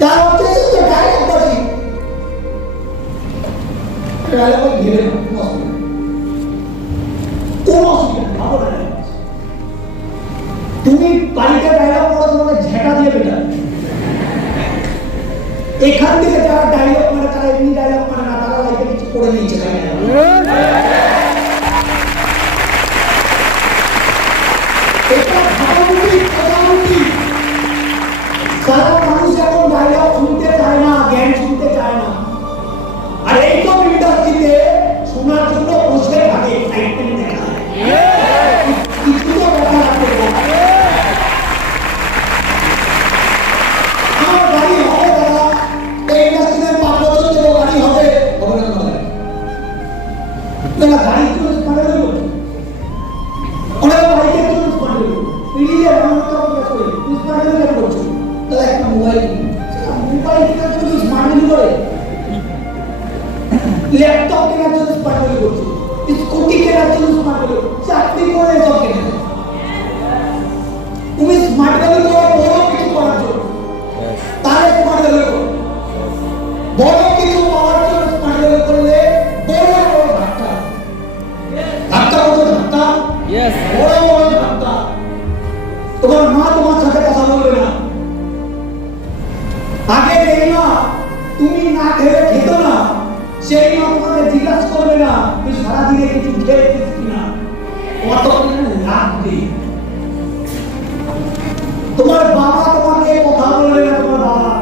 তার হচ্ছে তো ডাইরেক্ট বাজি ডাইরেক্ট ঘিরে কোন অসুবিধা ভাবো না। তুমি বাড়িতে ডায়লগ পড়ো তোমাকে ঝেঁটা দিয়ে বেটা। এখান থেকে যারা ডায়লগ মানে তারা এমনি ডায়লগ মানে না, তারা লাইফে কিছু করে নিয়েছে। এটা ভাবামুখী কথামুখী। সারা মানুষ এখন ডায়লগ শুনতে চায় না, জ্ঞান শুনতে চায় না। আর এই সব ইন্ডাস্ট্রিতে শোনার জন্য বসে থাকে, এক্সাইটমেন্ট দেখায়, কিছু তো দেখা লাগবে। আমার গাড়ি হবে দাদা, এই ইন্ডাস্ট্রিতে 5 বছর থেকে গাড়ি হবে হবে না দাদা। গাড়ি তো স্মার্ট হয়ে গেল, অনেক বাইকে তো স্মার্ট হয়ে গেল। পিড়িয়ে আমার তো করে স্মার্ট হয়ে গেল করছো দাদা। একটা মোবাইল কেনার জন্য স্মার্ট হয়ে করে, ল্যাপটপ কেনার জন্য স্মার্ট হয়ে করছো, স্কুটি কেনার জন্য স্মার্ট হয়ে, চাকরি করে সব কেনা। তুমি স্মার্ট হয়ে করো বড় কিছু করার জন্য, তাহলে স্মার্ট হয়ে করো। বড় কিছু পাওয়ার জন্য স্মার্ট হয়ে করলে বড় বড় ধাক্কা ধাক্কা বড় ধাক্কা, বড় বড় ধাক্কা। তোমার মা তোমার সাথে কথা বলবে না। আগে এই মা তুমি না খেলে খেত না, সেই মা তোমাকে জিজ্ঞাসা করবে না তুই সারাদিনে কিছু খেয়েছিস কিনা, কত লাগবে। তোমার বাবা তোমাকে কথা বলবে না। তোমার বাবা,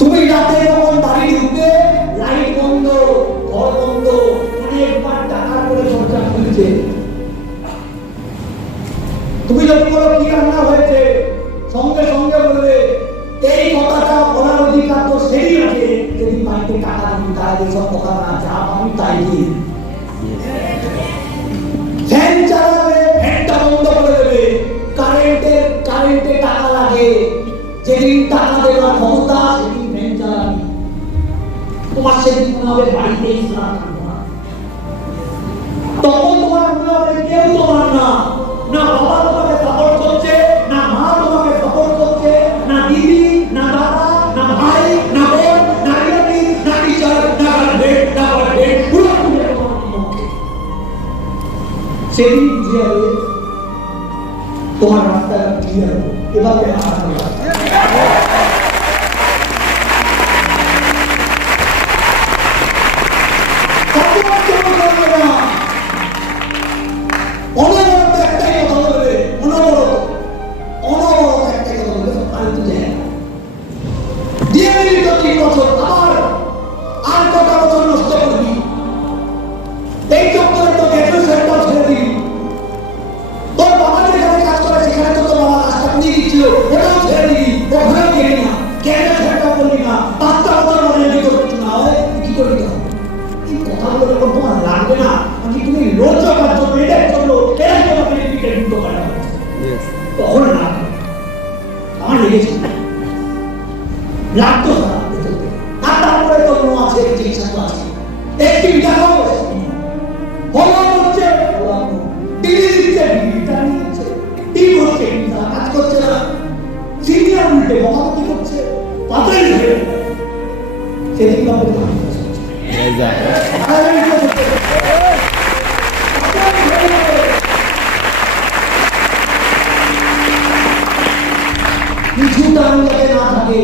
তুমি রাতে যখন বাড়ি ঢুকবে লাইট বন্ধ, ঘর বন্ধ, অনেকবার টাকা করে দরজা খুলছে। তুমি যদি বলো কি রান্না হয়েছে, সঙ্গে সঙ্গে বলবে এই কথাটা বলার অধিকার তো সেই আছে যদি বাড়িতে টাকা দিই, তারা এইসব কথা না, যা আমি তাই দিই। ফ্যান চালাবে, ফ্যানটা বন্ধ করে দেবে। কারেন্টে টাকা লাগে, যেদিন টাকা দেওয়ার ক্ষমতা সেদিন ফ্যান চালাবি। তোমার সেদিন মনে হবে বাড়িতে ইসলাম থাকবে না। তখন তোমার মনে হবে কেউ তোমার না, না বাবা তোমাকে সাপোর্ট করছে, না মা তোমাকে সাপোর্ট করছে, না দিদি, না দাদা, না ভাই, না বোন, না রিলেটিভ, না টিচার, না গার্লফ্রেন্ড, না বয়ফ্রেন্ড, পুরো তুমি তোমার পক্ষে। সেদিন বুঝে যাবে তোমার রাস্তাটা ক্লিয়ার হবে। এভাবে হাঁটানো অনবরত একটাই কথা বলবে, অনবরত একটাই কথা বলবে, ফালতু জায়গা দিয়ে দিলি তো 3 বছর, আর কত বছর নষ্ট করবি। এই চক্করে তো গ্র্যাজুয়েশনটাও ছেড়ে দিবি। তোর বাবা যেখানে কাজ করে সেখানে তো তোর বাবা কাজটা নিয়ে দিচ্ছিল, ওটাও ছেড়ে দিবি, ওখানেও গেলি না, গ্র্যাজুয়েশনটা করলি না, 5টা বছর মানে যদি তোর কিছু না হয় কি করবি? এই কথাগুলো যখন তোমার লাগবে না, আমি তুমি রোজকার জন্য এটার জন্য এরা তোমাকে বেনিফিটের দুটো পাঠা তখন লাগবে। আমার লেগেছিল, লাগতো না। আর তারপরে তো কোনো আছে, চিকিৎসা তো আছে, একটি টাকাও হলো হচ্ছে ডিগ্রি দিচ্ছে, ডিগ্রিটা নিচ্ছে, টিম হচ্ছে, কাজ করছে না, সিনিয়র উল্টে বকাবকি করছে, পাতাই ধরে সেদিন ভাবে কিছুটা যাতে না থাকে,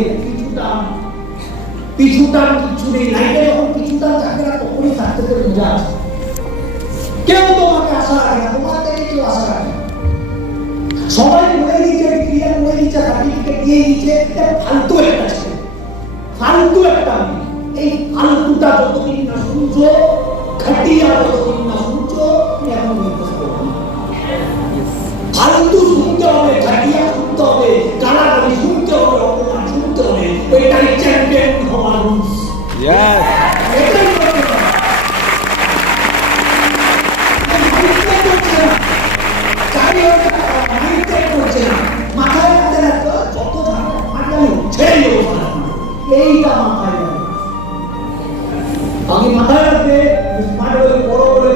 পিছুটা কিছু নেই। লাইফে যখন কিছুটা থাকে না তখনই থাকতে করে মজা আছে। কেউ তোমাকে আশা রাখে না, তোমার থেকে কেউ আশা রাখে না। সবাই বলে দিচ্ছে, ক্লিয়ার বলে দিচ্ছে, সার্টিফিকেট দিয়ে দিচ্ছে, ফালতু একটা ছিল, ফালতু একটা। এই ফালতুটা যতদিন না শুনছো, খাটিয়া যতদিন না শুনছো, এখন মুখস্থ হবে। ফালতু শুনতে হবে, খাটিয়া শুনতে হবে, গালাগালি শুনতে হবে, অপমান শুনতে হবে। এটাই চ্যাম্পিয়ন হওয়ার রুলস। এটাই করতে হবে। মাথায় রাখতে রাখতে যত এইটা মাথায় রাখবে। আমি মাথায় রাখবে স্মার্ট হলে বড় বড়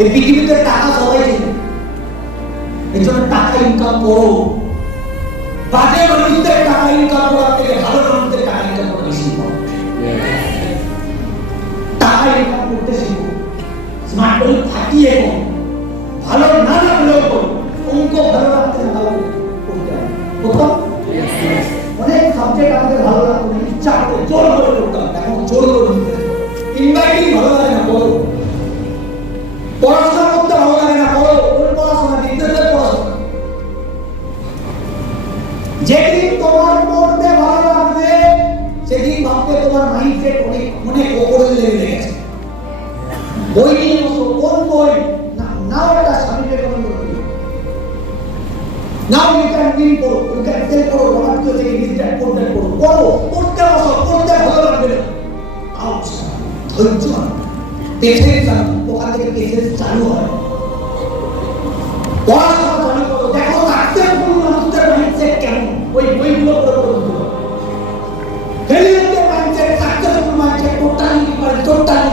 এই পৃথিবীতে টাকা সবাই চেনে, এই জন্য টাকা ইনকাম করো। বাজে মানুষদের টাকা ইনকাম করার থেকে ভালো মানুষদের টাকা ইনকাম করা বেশি ইম্পর্টেন্ট। টাকা ইনকাম করতে শিখো, স্মার্ট বলি থাকিয়ে করো, ভালো না লাগলেও করো, অঙ্ক ভালো লাগতে ভালো করতে হবে। প্রথম অনেক সাবজেক্ট আমাদের ভালো লাগতো না, ইচ্ছা করে জোর করে করতাম, এখন জোর করে ইনভাইটিং ভালো লাগে না করো, পড়াশোনা করতে ভালো লাগে না করো, পড়াশোনা বিদ্যালয়ের পড়াশোনা। যেদিন তোমার পড়তে ভালো লাগবে সেদিন ভাবতে তোমার মাইন্ডসেট অনেক অনেক ওপরে লেভেলে গেছে। বই নিয়ে বসো, কোন বই না একটা স্বামী বিবেকানন্দ বই, নাও ইউ ক্যান বিল পড়ো, ইউ ক্যান সেল পড়ো, রমান্টিক থেকে ডিজিটাল পড়তে পড়ো, পড়ো, পড়তে বসো, পড়তে ভালো লাগবে না, আউট ধৈর্য পেশেন্স, ওখান থেকে পেশেন্স চালু হয়। পড়াশোনা চালু করো, দেখো সাকসেসফুল মানুষদের মাইন্ডসেট কেমন, ওই বইগুলো পড়ে পড়ে দিতে হবে। ফেলিয়ারদের mindset, successful mindset totally different, totally.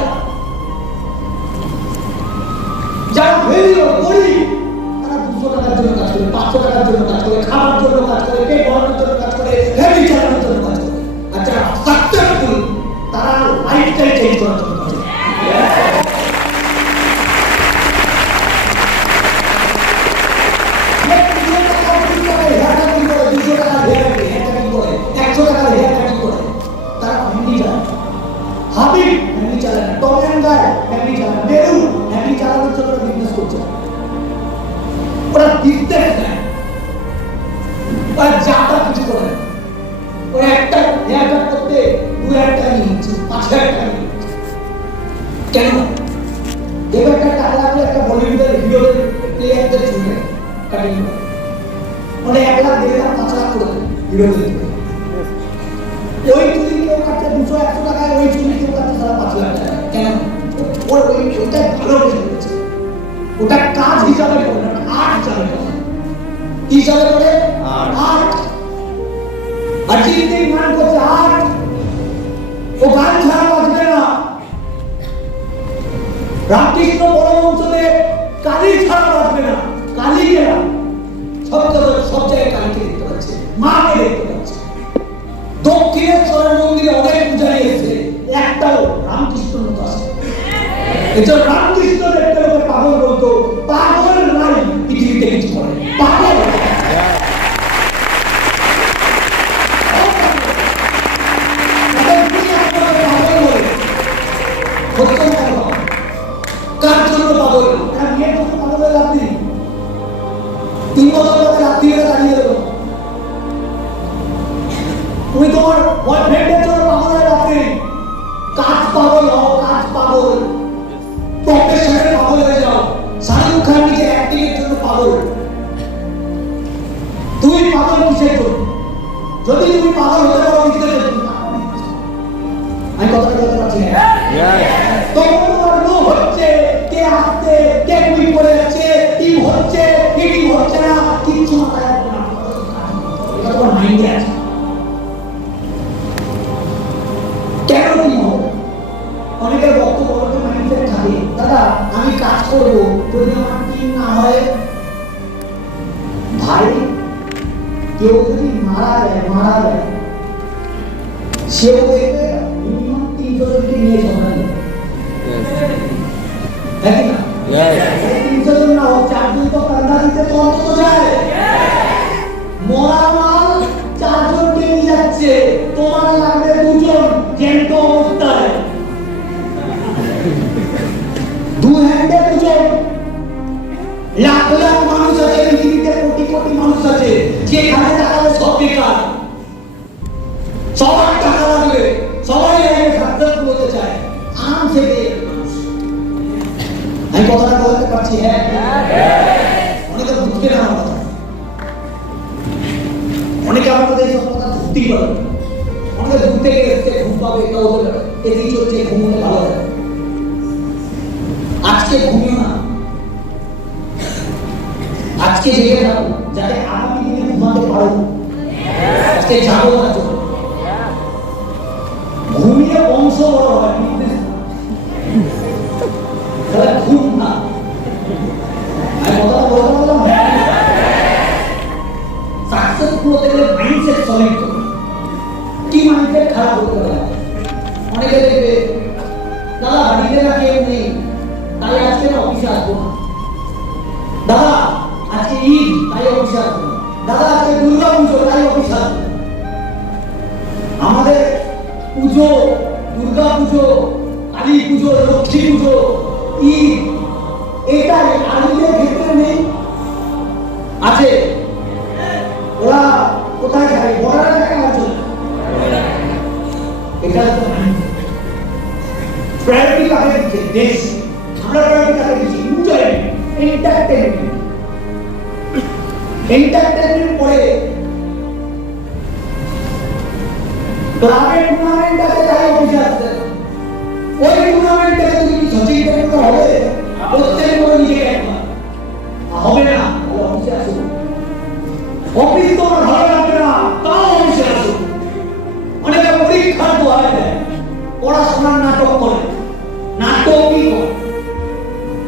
যারা ফেলিয়ার করি তারা 200 টাকার জন্য কাজ করে, 500 টাকার জন্য কাজ করে, খাওয়ার জন্য কাজ করে, পেট ভরানোর জন্য কাজ করে, হেভি চালানোর জন্য কাজ করে। আর যারা সাকসেসফুল তারা লাইফস্টাইল চেঞ্জ করার জন্য কাজ করে। কেন এবার একটা টাকা লাগলে একটা বলিউডের হিরোদের প্লেয়ারদের চুলে কাটিং মানে 1 লাখ 1.5 লাখ 5 লাখ করে হিরোদের ওই চুরি কেউ কাটছে 200-100 টাকায়, ওই চুরি কেউ কাটছে 5 লাখ টাকা। কেন? ওটা ভালো বেশি, ওটা কাজ হিসাবে করে না, আর্ট হিসাবে করে। কি হিসাবে করে? আর্ট। অরিজিৎ সিং মান করছে আর্ট, ও গান ছাড়া বাজবে না। রামকৃষ্ণ পরমহংসদেব কালী ছাড়া বাজবে না, কালী গেলা সব জায়গায় কালীকে দেখতে পাচ্ছে, মাকে দেখতে পাচ্ছে। দক্ষিণেশ্বরের মন্দিরে অনেক পূজারী এসেছে, একটাও রামকৃষ্ণ মতো আসে। এটা রামকৃষ্ণ দেখতে লোকে পাগল বলতো, পাগল নাই পৃথিবীতে কিছু করে, পাগল কার জন্য পাগল? মেয়ের জন্য পাগল হয়ে লাভ নেই। 3 বছর পরে রাত্রিবেলা দাঁড়িয়ে দেবো, তুমি তোমার বয়ফ্রেন্ডের জন্য পাগল হয়ে লাভ নেই। কাজ পাগল হও, কাজ পাগল, প্রফেশনের পাগল হয়ে যাও। শাহরুখ খান নিজের অ্যাক্টিং এর জন্য পাগল, তুমি পাগল কিসের জন্য? যদি তুমি পাগল হতে পারো কিসের জন্য? আমি কথাটা বলতে পারছি না। তখন তোমার লোভ হচ্ছে, কে আসছে, কে কুইট করে যাচ্ছে, টিম হচ্ছে, কে টিম হচ্ছে না, কিচ্ছু মাথায় আসবে না। এটা তোমার মাইন্ডে আছে। কেন টিম হবে? অনেকের বক্তব্য মাইন্ডসেট থাকে, দাদা আমি কাজ করব, যদি আমার টিম না হয়, ভাই কেউ যদি মারা যায় সেও দেখবে মিনিমাম 300 জনকে নিয়ে ঝগড়া নেই, দেখি না? 300 জন না হোক, 4 জন তো কান্দা দিতে তো অন্তত যায়। মরা মাল 4 জনকে নিয়ে যাচ্ছে, তোমার লাগবে 2 জন জ্যান্ত অবস্থায়, 2 হ্যান্ডে 2 জন। লাখ লাখ মানুষ আছে পৃথিবীতে, কোটি কোটি মানুষ আছে, যেখানে টাকা সব বেকার, সবার টাকা লাগবে, সবাই সাকসেসফুল হতে চায়, আরাম থেকে। আমি কথাটা বলতে পারছি? হ্যাঁ, অনেকে বুঝবে না আমার কথা, অনেকে আমাদের এই সব কথা ধরতেই পারে, অনেকে দূর থেকে এসছে, ঘুম পাবে, এটা হতে পারে, এদিকে চলছে, ঘুমোতে ভালো হয়। আজকে ঘুমিও না, আজকে জেগে থাকো, যাতে আগামী দিনে ঘুমাতে পারো। আজকে যাবো না তো, ঘুমিয়ে বংশ বড় হয়, ঘুম না, দাদা আজকে দুর্গা পুজো, তাই অফিস আছে। আমাদের পুজো, দুর্গা পুজো, কালী পুজো, লক্ষ্মী পুজো, ঈদ, এটাই আর্মিদের ক্ষেত্রে নেই আছে। ওরা কোথায় যায়? বর্ডারে থাকে আছে। এটা প্রায়োরিটি কাকে দিচ্ছে? দেশ। আমরা প্রায়োরিটি কাকে দিচ্ছি? Enjoyment, entertainment. এন্টারটেইনমেন্ট পরে ক্লাবের টুর্নামেন্ট আছে, তাই অফিসে আসছে। ওই টুর্নামেন্টে যদি সচিন টেন্ডুলকার হবে, প্রত্যেক করে নিজেকে একবার হবে না, অফিসে আসুন। অফিস তো ভালো লাগবে না, তাও অফিসে আসুন। অনেকে পরীক্ষার দোহাই দেয়, পড়াশোনার নাটক করে, নাটকই করে,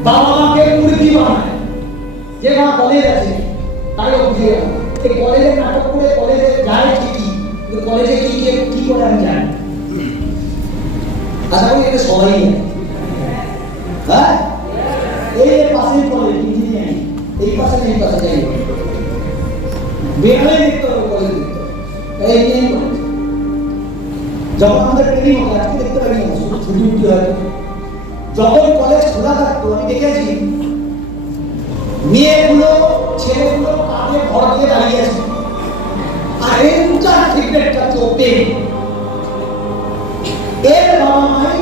বাবা মাকে মূর্তি বানায়। যে মা কলেজ আছে তাই অফিসে যাবো। এই কলেজে নাটক করে কলেজে যায় ঠিকই, কিন্তু কলেজে কি করে আমি জানি। আশা করি এটা সবাই জানে। হ্যাঁ, এই পাশেই কলেজ ইঞ্জিনিয়ারিং, এই পাশে এই পাশে যাই বেরোয় দেখতে হবে কলেজ দেখতে হবে। এই ইঞ্জিনিয়ারিং কলেজ যখন আমাদের ট্রেনিং হতো, আজকে দেখতে পারি না, শুধু ছুটি মুটি হয়। যখন কলেজ খোলা থাকতো আমি দেখেছি মেয়েগুলো ছেলেগুলো কাঁধে ভর দিয়ে দাঁড়িয়ে আছে, আর এন্টার ক্রিকেটটা চলতে এর বাবা মাই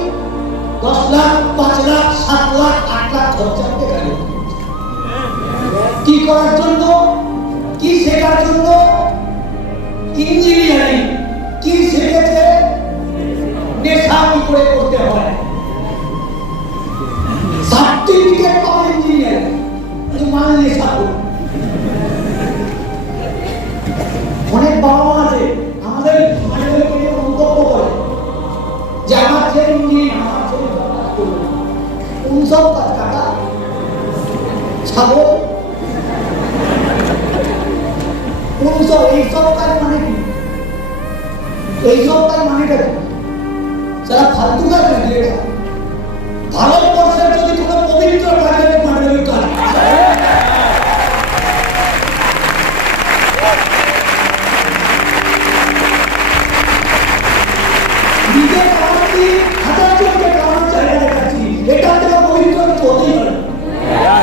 10 লাখ, 5 লাখ, 7 লাখ, 8 লাখ খরচা করতে গেল। কি করার জন্য? কি শেখার জন্য? ইঞ্জিনিয়ারিং। কি শিখেছে? নেশা কি করে করতে হয়, সার্টিফিকেট পাওয়া ইঞ্জিনিয়ার, মান নেশা। অনেক বাবা মা আছে আমাদের মন্তব্য করে যে আমার ছেলে ইঞ্জিনিয়ার, আমার ছেলে কাজ করবে না। কোন সব কাজ? কাটা ছাগল, কোন সব? এইসব কাজ মানে কি? এইসব কাজ মানেটা কি? যারা ফালতু কাজ নাকি এটা? ভারতবর্ষের যদি কোনো পবিত্র কাজের মানবিক কাজ নিজে কামাচ্ছি, হাজার জনকে কামানোর জায়গা দেখাচ্ছি, এটা থেকে পবিত্র কিছু হতেই পারে।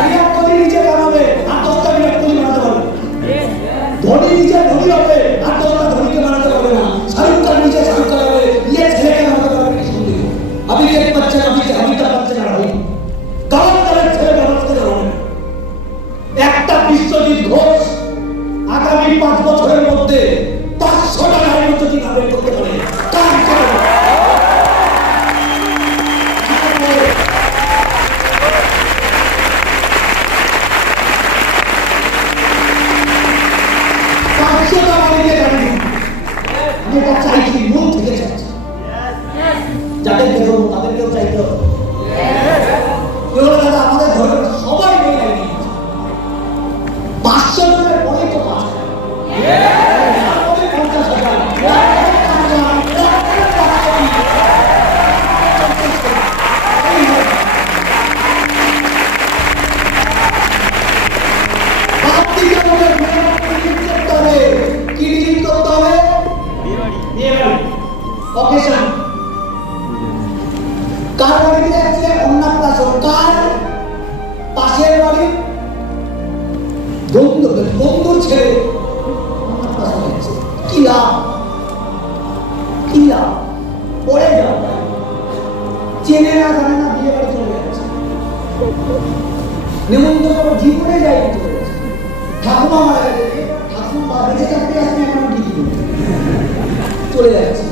বিরাট কোহলি নিজে কামাবে, আর 10টা বিরাট কোহলি বানাতে পারবে। ধোনি নিজে ধোনি হবে, আর 10টা ধোনিকে বানাতে পারবে না। শাহরুখ খান নিজে শাহরুখ খান হবে, ইয়ে ছেলেকে বানাতে পারবে কি শুনতে? অভিষেক বচ্চন, অমিতাভ বচ্চন আর হবে গাওয়ার ছেলে ব্যবস্থা করে হবে। একটা বিশ্বজিৎ ঘোষ আগামী 5 বছরের মধ্যে 500টা গাড়ি যদি নামে করতে পারে, কাজ করে চাইছি, মন থেকে চাইছি। যাদের দেবো তাদেরকেও চাইতে হবে। দাদা আমাদের ধর্মের সবাই মেয়ে 500 জনের পরে তো 50,000 কার বাড়িতে যাচ্ছে? অন্নপ্রাশন। কার? পাশের বাড়ি বন্ধুর ছেলে অন্নপ্রাশন হচ্ছে। কি লাভ? কি লাভ? পড়ে যাও, চেনে না জানে না, বিয়ে বাড়ি চলে যাচ্ছে, নেমন্তন্ন জীবনে যাই চলে যাচ্ছে। ঠাকুমা মারা গেছে, ঠাকুমা বেঁচে থাকতে আসলে এখন কি চলে যাচ্ছে।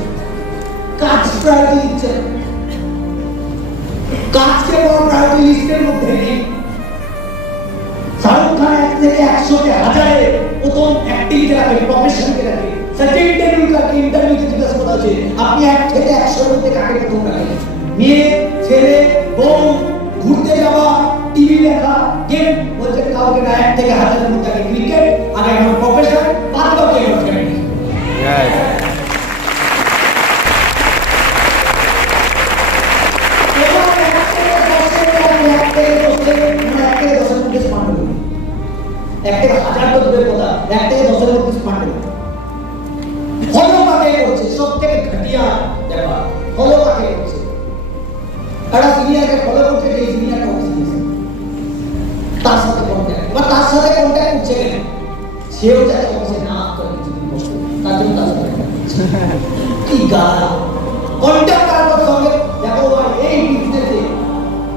কাজ প্রায়োরিটি দিচ্ছে, কাজকে বড় প্রায়োরিটি লিস্টের মধ্যে নেই। শাহরুখ খান 1 থেকে 100কে 1000-এ প্রথম অ্যাক্টিভিটি রাখে, প্রফেশনকে রাখে। সচিন টেন্ডুলকারকে ইন্টারভিউতে জিজ্ঞাসা করা হচ্ছে, আপনি 1 থেকে 100-এর মধ্যে কাকে প্রথম রাখেন? মেয়ে, ছেলে, বউ, ঘুরতে যাওয়া, টিভি দেখা, গেম? বলছে কাউকে না, 1 থেকে 1000-এর মধ্যে আগে ক্রিকেট, আগে আমার প্রফেশন, বাদ বাকি আমার ফ্যামিলি। এক থেকে 1000 তো দূরের কথা, 1 থেকে 10-এর মধ্যে অফিস পাঠাবে ফলো কাকে করছে সব থেকে ঘটিয়া ব্যাপার ফলো কাকে করছে একটা সিনিয়রকে ফলো করতে গিয়ে সিনিয়রকে অফিস দিয়েছে তার সাথে কন্ট্যাক্ট বা তার সাথে কন্ট্যাক্ট করছে কেন সেও যাতে অফিসে না আসতে কিছুদিন বসে তার জন্য তার সাথে কি গালা কন্ট্যাক্ট করার সঙ্গে দেখো ভাই এই বিজনেসে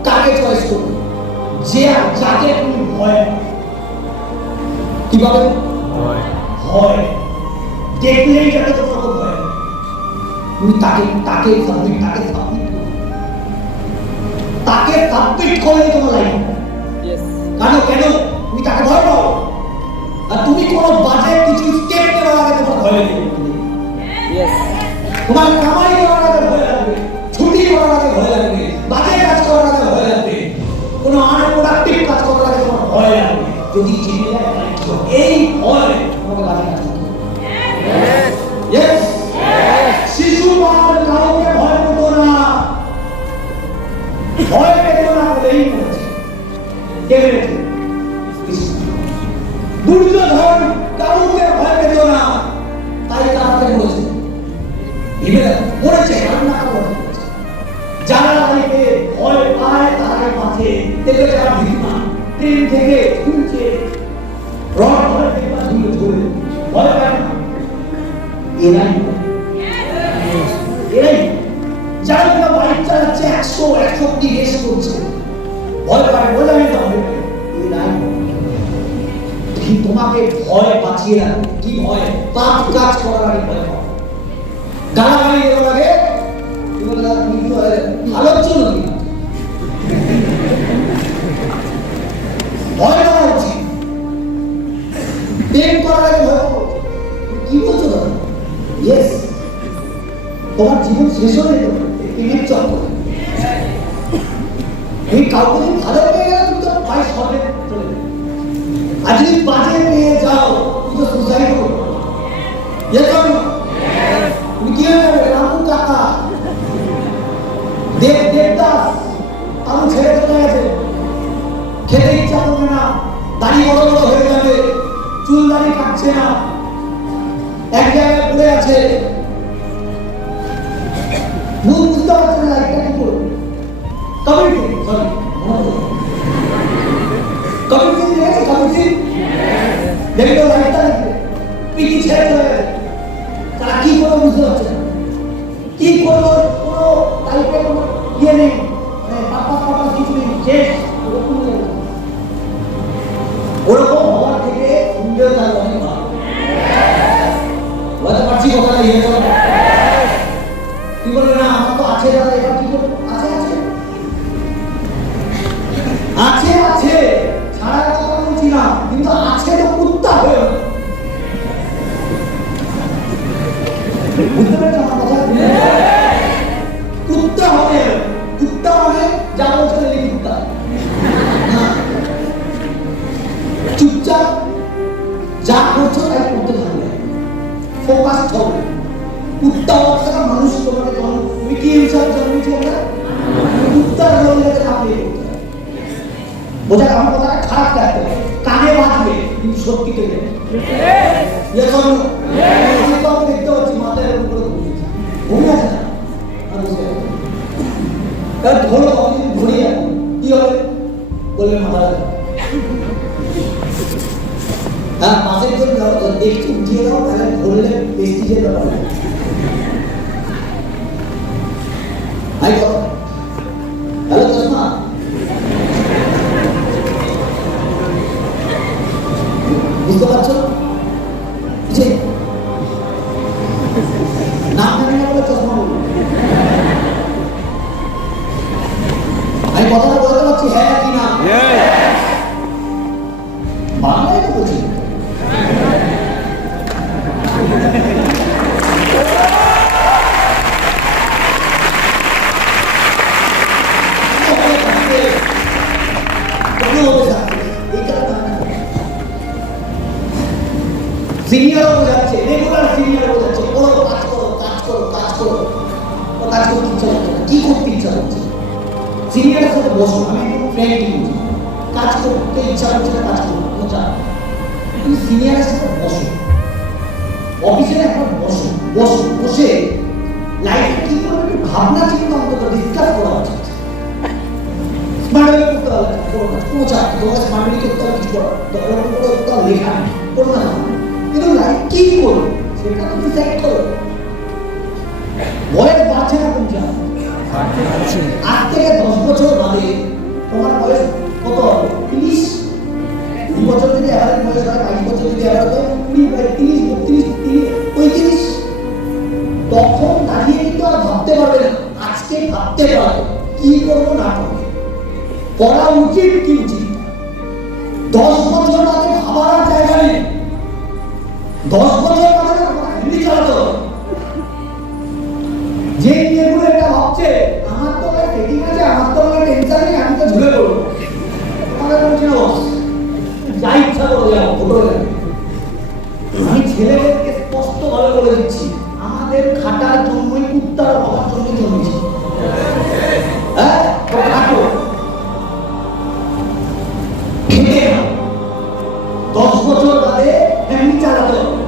কাকে চয়েস করবে যে যাকে তুমি ভয় কিভাবে ভয় দেখলেই যাতে তোমাকে ভয় তুমি তাকে সাবমিট করলে তোমার লাইফ কেন তুমি তাকে ভয় পাও আর তুমি কোনো বাজে কিছু স্টেপ নেওয়ার আগে তোমার ভয় লাগে তোমার কামাই করার আগে ভয় লাগবে ছুটি করার আগে ভয় লাগবে বাজে কাজ করার আগে ভয় লাগবে কোনো আনপ্রোডাক্টিভ কাজ করার আগে তোমার ভয় লাগবে যদি এই ভয় তোমাকে বাজে কাজ করতে শিশুপাল কাউকে ভয় পেত না ভয় পেত না বলেই মরেছে কে মেরেছে দুর্যোধন কাউকে ভয় পেত না তাই তাকে মরেছে মরেছে যারা লাইফে ভয় পায় তারা বাঁচে দেখবে যারা ভিড় ট্রেন থেকে ঝুলছে রড ধরে দেখবা ঝুলে ঝুলে ভয় পায় না এরাই যারা বাইক চালাচ্ছে 100 রেস করছে ভয় পায় বলে আমি এরাই তোমাকে ভয় বাঁচিয়ে রাখবে কি ভয় পাপ কাজ করার আগে ভয় পাও গালাগালি দেওয়ার আগে ভালোর জন্য ভয় পাওয়া উচিত প্রেম করার আগে ভয় পাওয়া কি বলছো দাদা ইয়েস তোমার জীবন শেষ হয়ে যেত প্রেমের চক্করে এই কাউকে যদি ভালো পেয়ে গেলে তুমি তো ভাই সবে চলে যাবে আর যদি বাজে পেয়ে যাও তুমি তো সুসাইড করো তুমি কি হয়ে যাবে রামু কাকা দেবদাস আমি ছেড়ে চলে গেছে খেতে ইচ্ছা করবে না দাড়ি বড় বড় হয়ে যাবে চুল দাড়ি কাটছে না এক জায়গায় পড়ে আছে বুঝতে পারছে না একটা কি করবে কবির সিং দেখেছি কবির সিং দেখলো লাইটটা দেখবে পিটি ছেড়ে চলে গেছে তারা কি করবো বুঝতে পারছে না কি করবো কোনো লাইফে কোনো ইয়ে নেই মানে পাপা কিছু নেই শেষ ওরকম হওয়ার থেকে সুন্দর তার অনেক ভালো বলতে পারছি কথাটা ইয়ে করো কি বলবে না আমার তো আছে দাদা এবার কি করবো আছে ছাড়ার কথা বলছি না কিন্তু আছে তো কুত্তা হয়ে বুঝতে পেরেছো আমার কথা কুত্তা হবে যা বলছে কুত্তা চুপচাপ যা করছো তাই করতে থাকবে ফোকাস হবে কুত্তা অবস্থা মানুষ তোমাকে তুমি কি হিসাব জন্মেছি ওটা কুত্তার জন্মে থাকবে বোঝা আমার কথাটা খারাপ লাগবে কানে বাজবে কিন্তু সত্যি কে যাবে আমি তো দেখতে পাচ্ছি মাথায় উপরে ঘুমিয়ে আছে না ধরো আমি ধরি কি হবে বলবে মাথা হ্যাঁ মাসের জন্য একটু উঠিয়ে দাও তাহলে ধরলে বেশি যে ব্যাপার হ্যালো চশমা বুঝতে পারছো যে নাম জানি না বলে চশমা বলবো আমি কথাটা বলতে পারছি হ্যাঁ কি না বাংলায় তো বলছি সিনিয়র বোঝাচ্ছে রেগুলার সিনিয়র বোঝাচ্ছে করো কাজ করো কি করতে ইচ্ছা হচ্ছে সিনিয়রের সাথে বসো আমি ফ্রেন্ডলি কাজ করতে ইচ্ছা হচ্ছে কাজ করো তুমি সিনিয়রের সাথে বসো অফিসে একবার বসে লাইফে কি করবে একটু ভাবনা চিন্তা অন্তত ডিসকাস করা উচিত। স্মার্ট করতে হবে কোনো চাপ তোমার স্মার্ট করতে হবে কিছু করতে হবে লেখা নেই কোনো না, কিন্তু লাইফ কি করবে সেটা তো ডিসাইড করো। বয়স বাড়ছে না কোন চাপ, আজ থেকে 10 বছর বাদে তোমার বয়স কত হবে? 30। 2 বছর যদি অ্যাভারেজ বয়স হয়, 22 বছর যদি অ্যাভারেজ হয়, 30, 32, 35। তখন দাঁড়িয়ে কিন্তু আর ভাবতে পারবে না, আজকে ভাবতে পারবে কি করবো না করবো, করা উচিত কি উচিত। 10 বছর বাদে ভাবার জায়গা নেই। 10 বছর বাদে হিন্দি চালাতে হবে। যে মেয়েগুলো এটা ভাবছে আমার তো সেটিং আছে, আমার তো টেনশন নেই, আমি তো ঝুলে পড়বো, আমাদের বলছি না বস যা ইচ্ছা করে যাও ফটো যাবে। আমি ছেলেদেরকে স্পষ্ট ভাবে বলে দিচ্ছি, আমাদের খাটার জন্যই কুত্তার হওয়ার জন্য জন্মেছি। হ্যাঁ খাটো খেটে না, 10 বছর বাদে ফ্যামিলি চালাতে হবে।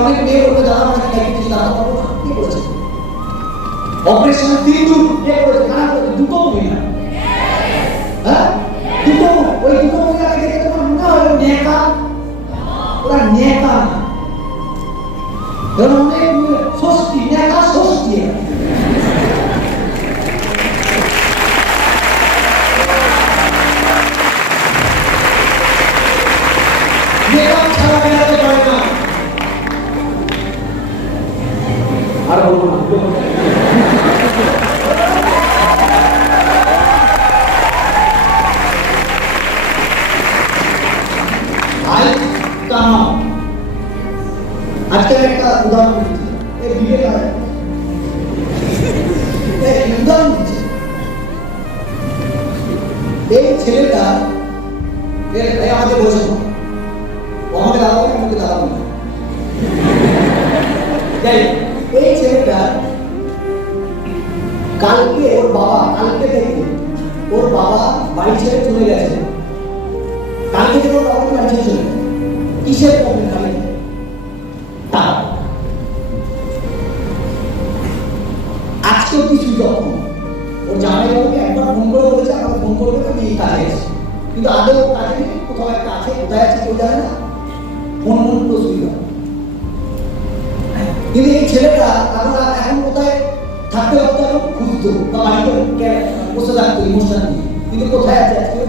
অনেক মেয়ে বলবে দাদা আমাকে খাইতে দিচ্ছি, দাদা বাবু কি করেছে অপারেশন তিনদুর কে করেছে, কারা করেছে? দুটো মহিলা। হ্যাঁ দুটো, ওই দুটো মহিলাকে দেখে তোমার মনে হয় নেতা? ওরা নেতা না, অনেক ষষ্ঠী নেতা, ষষ্ঠী নেতা ছাড়া বেড়াতে পারে না। আর বলবো না, আজকে একটা উদাহরণ দিচ্ছি, এই বিবেক উদাহরণ দিচ্ছি। এই ছেলেটা আমাকে বসে আমাকে দাঁড়াবো, আমাকে দাঁড়াবো না। এই ছেলেটা কালকে ওর বাবা, কালকে থেকে ওর বাবা বাড়ি ছেড়ে চলে গেছে। কালকে থেকে ওর বাবা বাড়ি ছেড়ে চলে গেছে। কিসের প্রবলেম? কালকে আজকেও কিছু যখন ওর জামাইবাবুকে একবার ফোন করে বলেছে আমাকে ফোন করবে, আমি এই কাজে আছি, কিন্তু আদৌ কাজে নেই, কোথাও একটা আছে, কোথায় আছে কেউ জানে না, ফোন তো সুবিধা। কিন্তু এই ছেলেটা এখন কোথায় থাকতে পারতো, এখন খুঁজতো বা বাড়িতে বসে থাকতো ইমোশনাল নিয়ে, কিন্তু কোথায় আছে আজকে?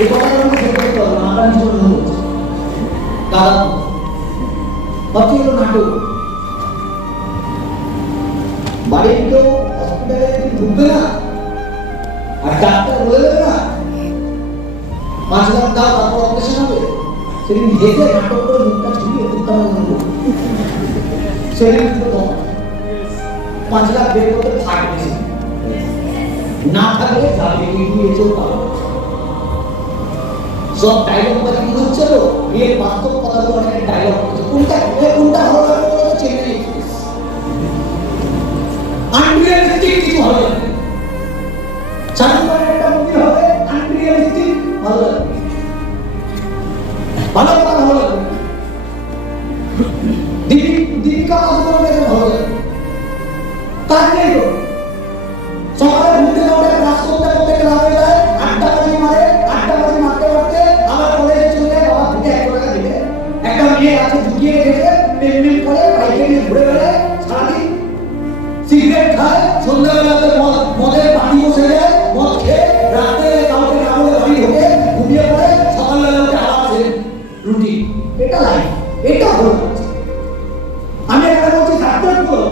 এই কথাটা আমি শেষ করতে পারবো না, আমার জীবন হচ্ছে দাদা ভাবছি হলো নাটক। বাড়ির কেউ হসপিটালে ঢুকবে না আর ডাক্তার বলে দেবে না 5 লাখ দাও তারপর অপারেশন হবে, সেদিন হেসে নাটক করে মুখটা ছুটিয়ে উত্তম সেদিন 5 লাখ বের করতে থাকবে না, থাকলে যাবে কিন্তু এসেও পাবে। সব ডায়লগ বাজি মনে হচ্ছে তো, এর বাস্তব কথাগুলো অনেক ডায়লগ হচ্ছে। কোনটা ভালো লাগবে বলো তো? চেন্নাই এক্সপ্রেস। আনরিয়ালিস্টিক কিছু হবে না। শাহরুখের একটা মুভি হবে আনরিয়ালিস্টিক, ভালো লাগবে, ভালো কথা ভালো লাগবে। দীপিকা পাদুকোনের ভালো লাগবে, কাজ নেই তো। সকালে ঘুরতে যাওয়ার ক্লাস করতে করতে ক্লাবে যায়, আড্ডাবাজি মারে, আড্ডাবাজি মারতে মারতে আবার কলেজে চলে যায়, বাবা থেকে 1 টাকা দিবে। একটা মেয়ে আছে ঢুকিয়ে রেখেছে, পেমেন্ট করে বাইকে নিয়ে ঘুরে বেড়ায় সারাদিন, সিগারেট খায়, সন্ধ্যাবেলাতে মদের পানি বসে যায়, মদ খেয়ে রাতে কাউকে না বলে বাড়ি ঢোকে, ঘুমিয়ে পড়ে, সকালবেলাতে আবার রুটি। এটা লাইফ, এটা হলো। আমি এখানে বলছি ডাক্তার করো,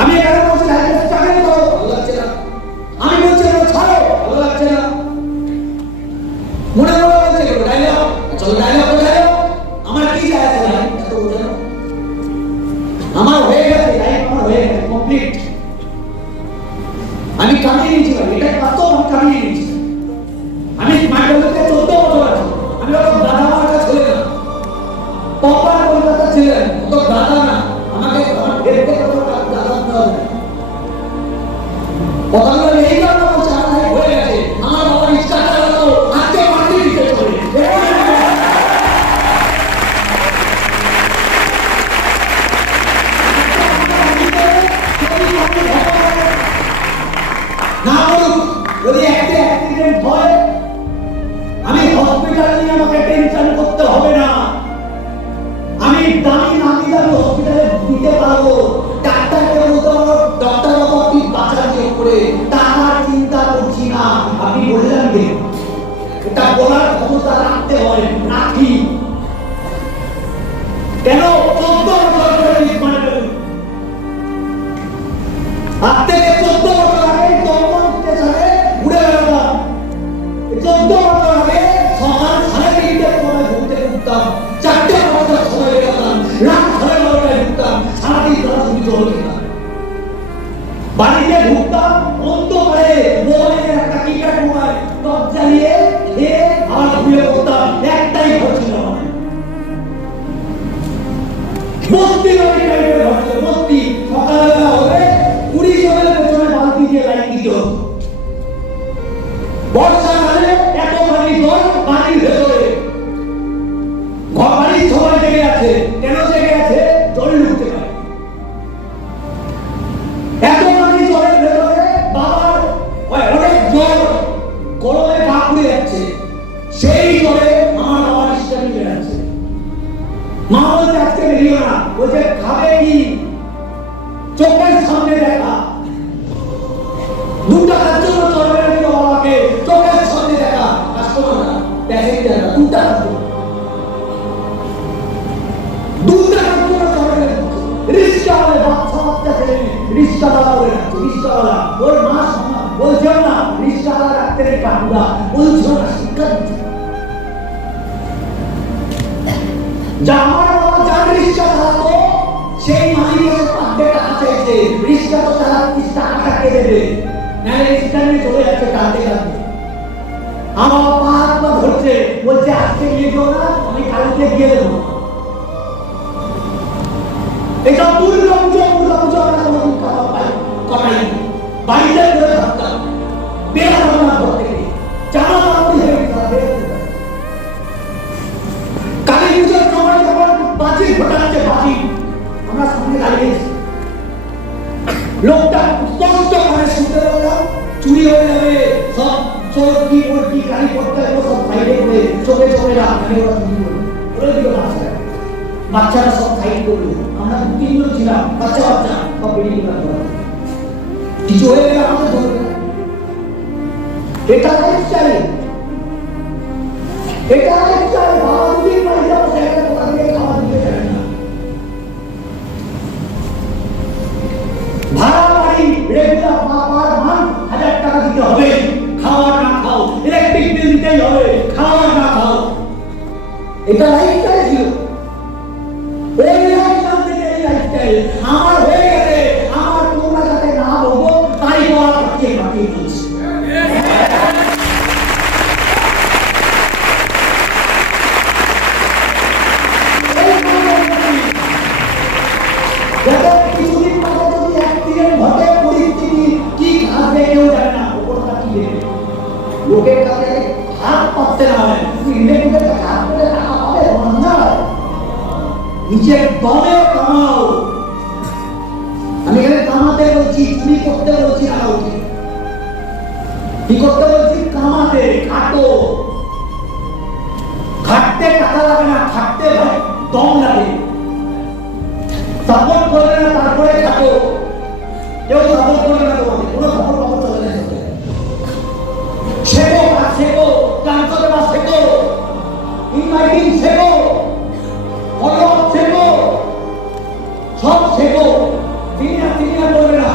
আমি এখানে বলছি লাইফে স্ট্রাগল করো, ভালো লাগছে না। আমি বলছি ছাড়ো, ভালো লাগছে না। মনে মনে বলছে ডায়লগ, চলো ডায়লগ বোঝাও, আমার কি যায় আছে লাইফ এত বোঝানো, আমার হয়ে গেছে লাইফ, আমার হয়ে গেছে কমপ্লিট। আমি কামিয়ে নিয়েছি, এটা বাস্তব, আমি কামিয়ে নিয়েছি। আমি স্মার্ট হতে 14 বছর আছে, আমি দাদা আমার কাছে ছেলে না, আপনি বললেন কেন? এটা বলার ক্ষমতা রাখতে হয়, রাখি। কেন 14 বছর ধরে নির্মাণ করুন? আজ থেকে 14 বছর আগে দমন স্টেশনে ঘুরে বেড়াতাম। 14 বছর আগে সকাল 3:30টার সময় ঘুম থেকে উঠতাম, 4টে বছর সময় বেরোতাম, রাত 12:30টায় ঢুকতাম, সারাদিন ধরে শুধু জল খেতাম। বাড়িতে ঢুকতাম অন্ধকারে, মোবাইলের একটা কিপ্যাড মোবাইল টর্চ জ্বালিয়ে খেয়ে আবার ঘুরে পড়তাম। একটাই ঘর ছিল আমার, বস্তি বাড়ি টাইপের ঘর ছিল, বস্তি। সকালবেলা হলে 20 জনের পেছনে বালতি দিয়ে লাইন দিত। বর্ষাকালে এতখানি জল বাড়ির ভেতরে, ঘর বাড়ির সবাই জেগে আছে। কেন জেগে আছে? জল ঢুকতে পারে। এতখানি জলের ভেতরে বাবার অনেক জল গরমে গা পুড়ে যাচ্ছে, সেই জলে আমার বাবা নিঃশ্বাস নিয়ে যাচ্ছে। মা বলছে আজকে বেরিও না, বলছে খাবে কি? চোখের সামনে দেখা। 2 টাকার জন্য চলবে না দিল বাবাকে, চোখের সামনে দেখা। কাস্টমার না, প্যাসেঞ্জার না, 2 টাকার জন্য। 2 টাকার জন্য চলবে না। রিক্সাওয়ালা বাচ্চা ছেলে, রিক্সাওয়ালা বলে রাখছে, রিক্সাওয়ালা। ওর মা বলছে না, রিক্সাওয়ালা রাখতে নেই কাকুরা, বলছে না, শিক্ষা দিচ্ছে। যা আমার বাবা যার রিক্সা চালাতো, সেই মালিকের পাঁচটা টাকা চাইছে, রিক্সা তো চালাচ্ছিস, টাকাটা কে দেবে? নাহলে রিক্সা নিয়ে চলে যাচ্ছে কাঁদতে কাঁদতে। আমার পা হাত পা ধরছে, বলছে আজকে নিয়ে যাও না, আমি কালকে দিয়ে দেবো। এটা দুর্গা পুজো আমরা কোনোদিন খাবার পাই কটাই বাড়িতে করে থাকতাম, বেড়া রান্না ঘর থেকে জামা কাপড় হয়ে কালী পুজোর সময় যখন বাজি ঘটাচ্ছে, বাজি আমরা সামনে দাঁড়িয়েছি, লোকটা স্পষ্ট করে শুনতে পেলাম চুরি হয়ে যাবে, সব চোরকি মোরকি গাড়ি পড়তে হবে, সব সাইডে করে চোখে চোখে রাখবে, ওরা চুরি করবে, ওরা দিল বাচ্চারা সব সাইড করবে। আমরা 2-3 জন ছিলাম, বাচ্চা বাচ্চা সব বেরিয়ে গেল। কিছু হয়ে গেলে আমাদের ধরবে না। এটা লাইফস্টাইল, এটা লাইফস্টাইল। বাবা দুদিন বাড়ি যাবো, সেখানে কোথা থেকে খাওয়া দিতে চায় না। ভাড়া বাড়ি রেগুলার বাবার মান 1000 টাকা দিতে হবে, খাওয়া না খাও, ইলেকট্রিক বিল দিতেই হবে, খাওয়া না খাও। এটা লাইফস্টাইল ছিল। আমার হয়ে গেলে আমার তোমরা যাতে না ভোগো তাই বলা পাঠিয়ে পাঠিয়ে দিচ্ছি। কিছুদিন পরে যদি অ্যাক্সিডেন্ট ঘটে, পরিস্থিতি কি ঘাটবে কেউ জানে না, ওপরটা কি দেবে। লোকের কাছে হাত পাততে না হয়, ইলেকট্রিকের কাছে হাত পেলে টাকা পাবে না, নিজের দমে কামাও। আমি এখানে কামাতে বলছি, চুরি করতে বলছি না, কি করতে বলছি? কামাতে, খাটো। খাটতে টাকা লাগে না, খাটতে ভাই দম লাগে। সাপোর্ট করবে না, তারপরে খাটো। কেউ সাপোর্ট করবে না তোমাকে, কোনো সাপোর্ট পাবো চলে না। শেখো, কাজ শেখো, ক্লান্ত দেওয়া শেখো, ইনভাইটিং শেখো, ফলো শেখো, সব শেখো। সিনিয়র করবে না,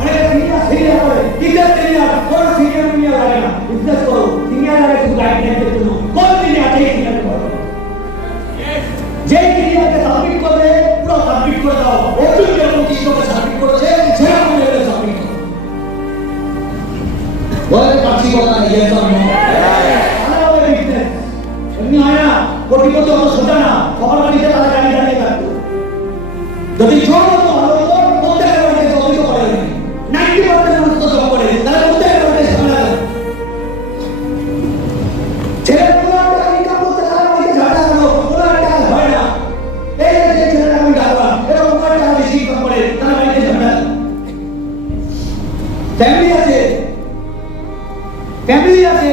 অনেকে সিনিয়র করে, টিচার সিনিয়র, কোনো সিনিয়র লাগে না। বিজনেস করো, সিনিয়র লাগে শুধু গাইডলাইনের জন্য। কোন সিনিয়র? সেই সিনিয়র করো, যে সিনিয়রকে সাবমিট করবে পুরো সাবমিট করে দাও। অর্জুন যেরকম কৃষ্ণকে সাবমিট করেছে, সেরকম লেভেলে সাবমিট করো। বলতে পারছি কথা নেই, বিজনেস এমনি হয় না। কোটিপতি অত সোজা না, খবর বাড়িতে তারা গাড়ি দাঁড়িয়ে থাকতো। যদি জব হতো ভালো হতো, প্রত্যেকের বাড়িতে জবই তো করে 90% মানুষ তো জব করে, তাহলে প্রত্যেকের বাড়িতে ঝামেলা করে। ছেলে 15 টাকা ইনকাম করতে তার বাড়িতে ঝামেলা হলো, 15 টাকা হয় না। এই যে ছেলেটা আমি ডাকলাম, এরকম 15 টাকা বেশি ইনকাম করে, তার বাড়িতে ঝামেলা। ফ্যামিলি আছে, ফ্যামিলি আছে,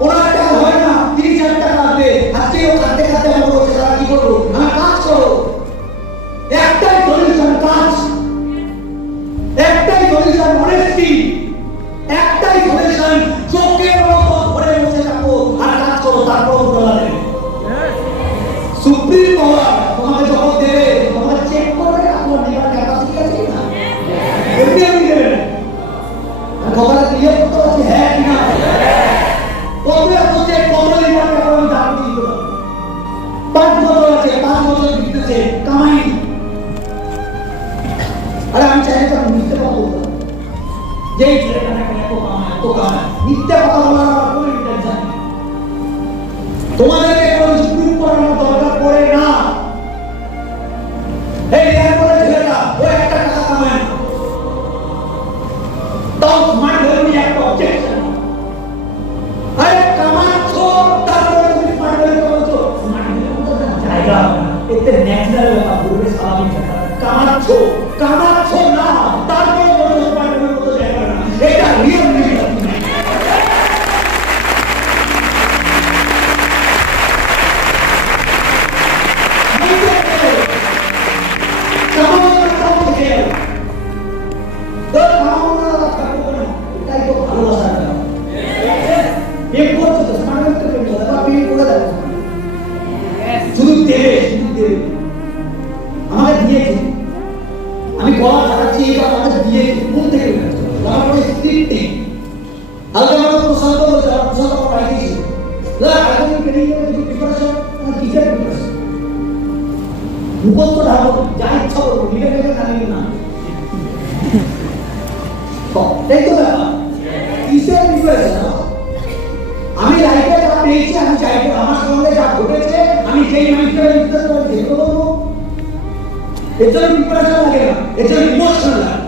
15 টাকা হয় না, 30,000 টাকা আসবে। আজকেও খাতে খাতে আমার বলছে, তারা কি করবো? আমার কাজ করো। একটাই সলিউশন, কাজ। একটাই সলিউশন, অনেস্টি। একটাই সলিউশন, চোখ এতে ন্যাচারাল ব্যাপার, বলবে স্বাভাবিক ব্যাপার। কামাচ্ছ না, তারপরে বলবে স্পাইডারের মতো জায়গা না, এটা রিয়েল মিডিয়া। আমি গলা চালাচ্ছি, আমাদের দিয়ে মন থেকে মুখস্থ ঢাকো, যা ইচ্ছা করবো, লিখে লিখে জানি না। তাই তো ব্যাপার, কিসের প্রিপারেশন? আমি লাইফে যা পেয়েছি আমি চাইবো, আমার সঙ্গে যা ঘটেছে আমি যেই মানুষটা বিশ্বাস করে দেখতে পারবো। এর জন্য প্রিপারেশন লাগে না, এর জন্য ইমোশন লাগে।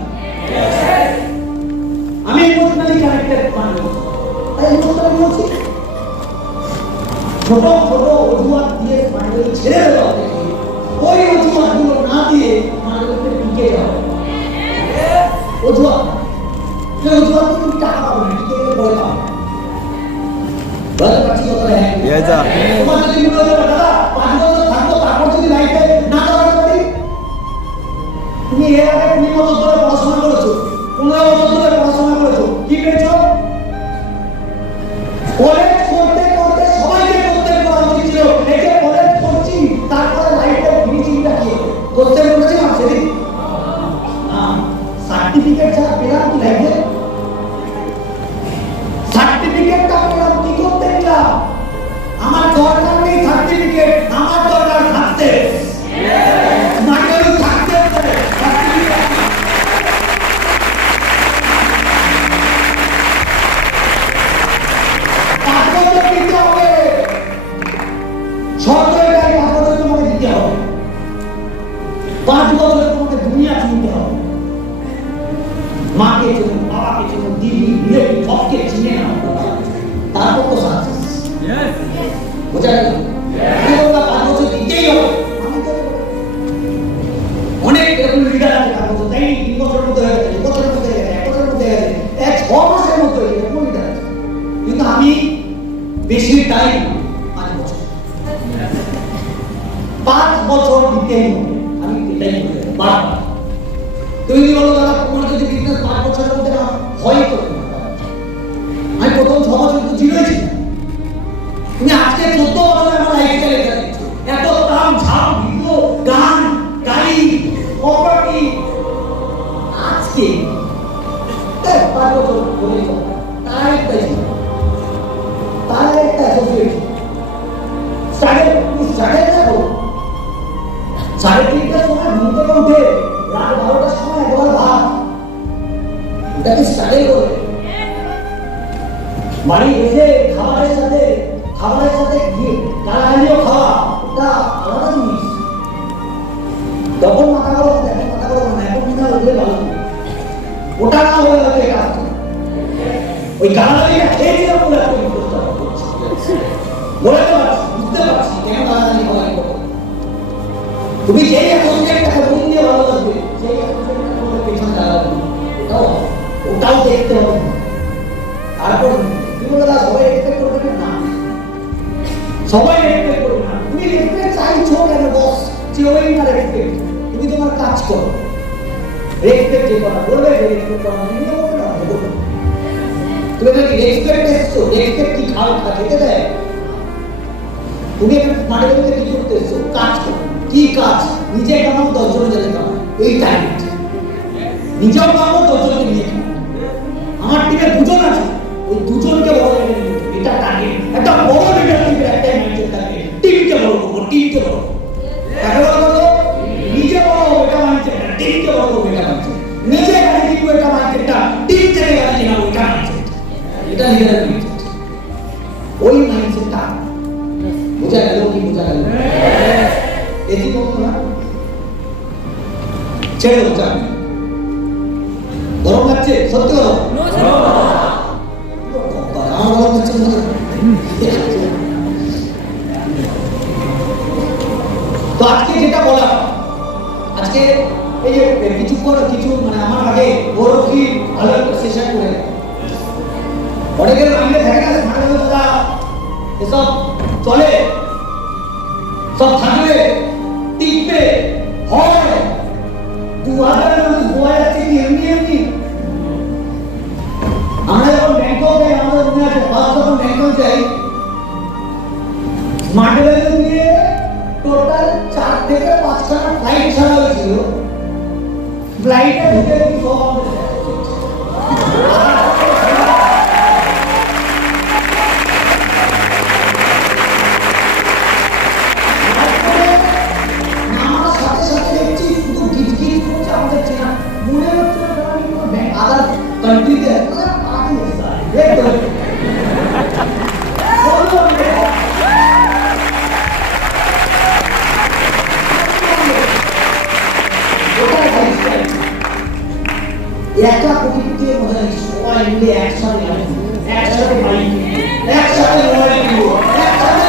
আমি ইমোশনালি কানেক্টেড মানুষ, তাই ইমোশনালি বলছি। ছোট ছোট অজুহাত দিয়ে মানুষকে ছেড়ে দেওয়া, ওই অজুহাতগুলো না দিয়ে মানুষকে টিকে যাওয়া। অজুহাত, যে অজুহাত তুমি টাকা পাবো না, টিকে গেলে ভয় পাবো। তোমার যদি মনে হয় দাদা 5 বছর থাকবো, তারপর যদি লাইফে না দাঁড়াতে পারি, তুমি এর আগে 20 বছর ধরে পড়াশোনা করেছো, 15 বছর ধরে পড়াশোনা করেছো, কি পেয়েছো? কলেজ করতে করতে সবাইকে করতে করা উচিত ছিল। এই যে কলেজ করছি, তারপরে লাইফে ফিনিশিংটা কি হবে? করতে বলেছিলাম সেদিন না, সার্টিফিকেট ছাড়া পেলাম কি লাইফে? সার্টিফিকেটটা পেলাম কি করতে পেলাম? আমার দরকার নেই সার্টিফিকেট, আমার দরকার থাকতে সরকারি কাগজে তোমাকে দিতে হবে, 5 বছরে তোমাকে দুনিয়া চিনতে হবে। মাকে চেনো, বাবাকে চেনো, দিদি রিলেটিভ সবকে চিনে নাও, তারপর তো সাকসেস। বোঝা গেল? 5 বছর দিতেই হবে। অনেক এরকম লিডার আছে, তার মধ্যে তাই 3 বছরের মধ্যে হয়ে গেছে, 2 বছরের মধ্যে হয়ে গেছে, 1 বছরের মধ্যে হয়ে গেছে, 6 মাসের মধ্যে হয়ে গেছে, কোন লিডার আছে? কিন্তু আমি বেশি টাইম 5 বছর, 5 বছর দিতেই হবে। আমি এটাই বলি বারবার। তুমি যদি বলো দাদা তোমার যদি বিজনেস 5 বছরের মধ্যে না হয় তো, আমি প্রথম 6 বছর তো জিরোই ছিল। তুমি আজকে 14 বছরে আমার লাইফস্টাইল এটা দেখছো, এত দাম ঝাম ভিডিও গান গাড়ি প্রপার্টি, আজকে 5 বছর বলেছ তার একটা ছিল, তার একটা অ্যাসোসিয়েট সাড়ে দেখো 3:30টার সময় ঘুম থেকে উঠে রাত 12টার সময় একবার ভাত, এটাকে স্টাইল করে বাড়ি এসে খাবারের সাথে গালাগালিও খাওয়া, এটা আলাদা জিনিস। তখন মাথা গরম, এখন মাথা গরম না, এখন মনে হয় ওগুলো ভালো, ওটা না হয়ে যাবে। এটা ওই গালাগালিটা খেয়েছিলাম বলে এত বিপদটা বলতে পারছি, বুঝতে পারছি কেন গালাগালি খাওয়া। তুমি যেই অ্যাসোসিয়েটটাকে মন দিয়ে ভালোবাসবে, সেই অ্যাসোসিয়েটটাকে তোমার পেছনে লাগাবে, ওটাও দেখতে হবে। তারপর তুমি বলে দাদা সবাই রেসপেক্ট করবে না, সবাই রেসপেক্ট করবে না। তুমি রেসপেক্ট চাইছো কেন বস? চেয়েই না রেসপেক্ট, তুমি তোমার কাজ করো। রেসপেক্ট যে করা বলবে, রেসপেক্ট করা নিয়ে বলবে না, বলবে তুমি যদি রেসপেক্ট এসছো, রেসপেক্ট কি খাও খেতে দেয়? তুমি মানে কি করতে এসছো? কাজ করো। কি কাজ? নিজে কামাও, 10 জনের যাতে কামাও, এই টার্গেট। নিজেও কামাও, 10 জনকে নিয়ে খাও। আমার টিমে 2 জন আছে, ওই 2 জনকে বড় করে নিতে, এটা টার্গেট। একটা বড় লিডারশিপের একটা মাইন্ডসেট থাকে, টিমকে বড় করব, টিমকে বড় করব। একেবারে বলো নিজে বড় হবে, এটা মাইন্ডসেট না, টিমকে বড় করব, এটা মাইন্ডসেট। নিজে গাড়ি কিনবো, এটা মাইন্ডসেটটা, টিম থেকে গাড়ি কিনবো, এটা মাইন্ডসেট। এটা লিডারের মাইন্ডসেট, ওই মাইন্ডসেটটা। বোঝা গেল কি বোঝা গেল? এটি বলতো না ছেড়ে হচ্ছে, আমি গরম লাগছে, সত্যি গরম, আমার গরম লাগছে। তো আজকে দেখে না স্মার্ট এসব চলে, সব থাকলে টিকবে হয়। 2000 মানুষ গোয়া যাচ্ছে কি এমনি এমনি? আমরা যখন ব্যাংকক যাই, আমাদের মনে আছে ফার্স্ট যখন ব্যাংকক যাই, স্মার্ট ভ্যালু দিয়ে টোটাল 4 থেকে 5 খানা ফ্লাইট ছাড়া হয়েছিল। ফ্লাইটে ঢুকে কি সব আমাদের নামার সাথে সাথে দেখছি শুধু গিজগিজ করছে আমাদের চেনা, মনে হচ্ছে আদার কান্ট্রিতে পার্টি হচ্ছে একদম একটা প্রকৃতিতে মজা নেই, সবাই মিলে একসাথে একসাথে বাইক একসাথে মোবাইল কিনবো, একসাথে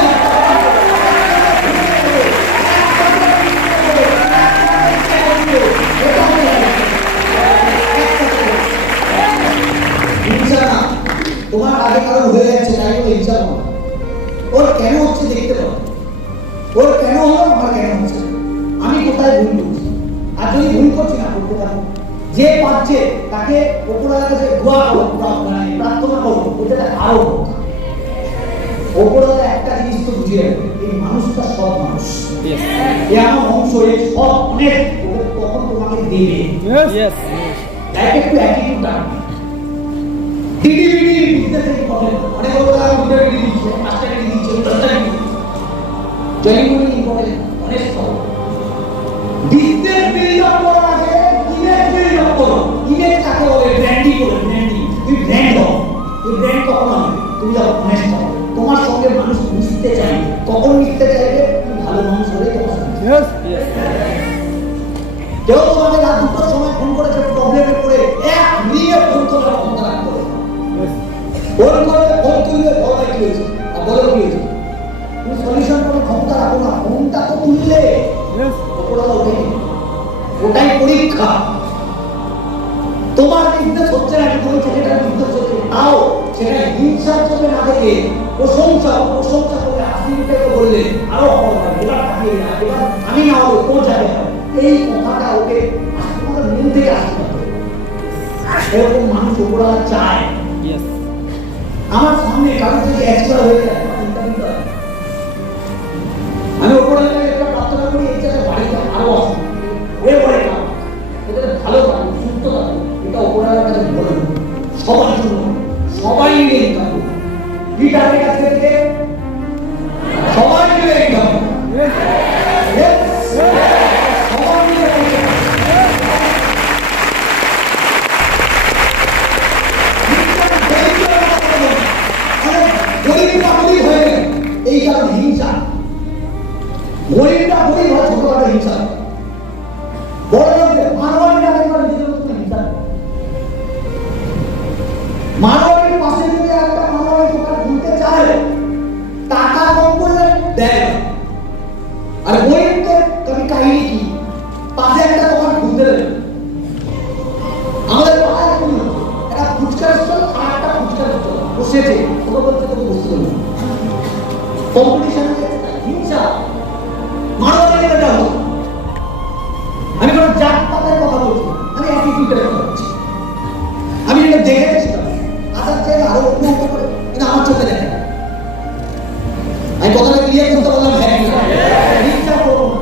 তোমার আগে কারো হয়ে যাচ্ছে তাই ও হিংসা করো। ওর কেন হচ্ছে দেখতে পাবো, ওর কেন হলো, আমার কেন হচ্ছে, আমি কোথায় ভুল করছি, আর যদি ভুল করছি না করতে পারবো, যে পাচ্ছে তাকে ওপরওয়ালার কাছে দোয়া করো, প্রার্থনা করো, ওটা আরো ওপরওয়ালা একটা জিনিস তো বুঝিয়ে রাখবে, এই মানুষটা সব মানুষ, এ আমার অংশ, এই সব অনেক, তখন তোমাকে দেবে। একটু অ্যাটিটিউড রাখবে। ডিডি বুঝতে থেকে প্রবলেম, অনেক ওপরওয়ালা বুঝতে দিচ্ছে, 5 টাকা দিচ্ছে, 10 টাকা দিচ্ছে, জয়েনিং ইম্পর্টেন্ট, অনেক সব বিজনেস বিল্ড আপ করার আগে ইমেজ বিল্ড আপ করো। ইমেজ কাকে বলে? ব্র্যান্ডিং বলে। ব্র্যান্ডিং, তুমি ব্র্যান্ড হও। তুমি ব্র্যান্ড কখন হবে? তুমি যখন অনেস্ট হবে, তোমার সঙ্গে মানুষ মিশতে চাইবে। কখন মিশতে চাইবে? তুমি ভালো মানুষ হলে তোমার সঙ্গে। কেউ তোমাকে রাত 2টার সময় ফোন করেছে প্রবলেমে পড়ে, এক নিয়ে ফোন করে ক্ষমতা রাখতে হবে। ফোন করে ফোন তুললে বলা কি হয়েছে আর বলে কি হয়েছে, তুমি সলিউশন করে ক্ষমতা রাখো না, ফোনটা তো তুললে ওটাই পরীক্ষা। তোমার বিজনেস হচ্ছে না, তুমি ছেলেটার বিজনেস হচ্ছে, তাও সেটা হিংসার চোখে না দেখে প্রশংসা করে হাসি মুখে বললে আরো এবার থাকিয়ে না, এবার আমি না হবো তোর যাবে, এই কথাটা ওকে তোমাদের মন থেকে আসতে হবে। এরকম মানুষ ওপরা চায়। আমার সামনে কারো যদি এক্সট্রা হয়ে যায়, আমি ওপরে একটা প্রার্থনা করি, এই জায়গায় বাড়িতে আরো আসে, ওই পরে এটা ভালো থাকবে, সুস্থ থাকবে, এটা ওপরের কাছে বলে সবার জন্য, সবাই মিলে ইনকাম করবে। গিটারের কাছ থেকে সবাই মিলে ইনকাম করবে, সবাই মিলে গরিবটা গরিব হয়ে গেল এই কারণে হিংসা। গরিবটা গরিব হয় ছোটখাটো হিংসা, বড় লোকদের মানবাড়িটা একবার নিজের মতো হিংসা। মানবাড়ির পাশে যদি একটা মানবাড়ি দোকান খুলতে চায়, টাকা কম করলে দেয়, আর গরিবদের তুমি কাহিনী কি, পাশে একটা দোকান খুলতে দেবে। আমাদের পাড়ায় একটা ফুচকার স্টল আর একটা ফুচকার স্টল বসেছে, ওকে বলতে তোকে বসতে দেবে, কম্পিটিশন হিংসা। মানবাড়ি এটা হলো, আমি কোনো জাত পাতার কথা বলছি, আমি অ্যাটিটিউডের কথা বলছি। আমি এটা দেখে গেছিলাম, আসার জায়গায় আরো অন্য করে, কিন্তু আমার চোখে দেখে আমি কথাটা ক্লিয়ার করতে বললাম। হ্যাঁ, হিংসা করো না,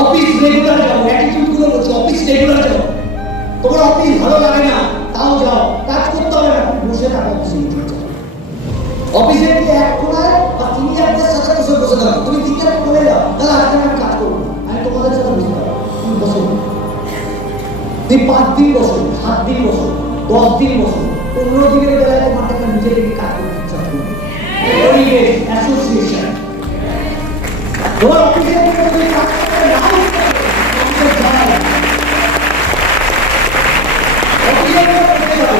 অফিস রেগুলার যাও, অ্যাটিটিউড গুলো বলছি, অফিস রেগুলার যাও। তোমার অফিস ভালো লাগে না তাও যাও, কাজ করতে হবে না, বসে থাকো অফিসে গিয়ে এক কোণায় বা সিনিয়রদের সাথে বসে থাকো। তুমি সিনিয়র বলে যাও, দাদা আজকে আমি কাজ করবো, আমি তোমাদের সাথে বসে থাকবো, তুমি বসো, তুমি 5 দিন বসো, 7 দিন বসো, 10 দিন বসো, 15 দিনের বেলায় তোমার একটা নিজেকে কাজ করতে ইচ্ছা করবে। পরিবেশ অ্যাসোসিয়েশন তোমার অফিসে তুমি কাজ করতে নাও অফিসে যাও, অফিসে যাও,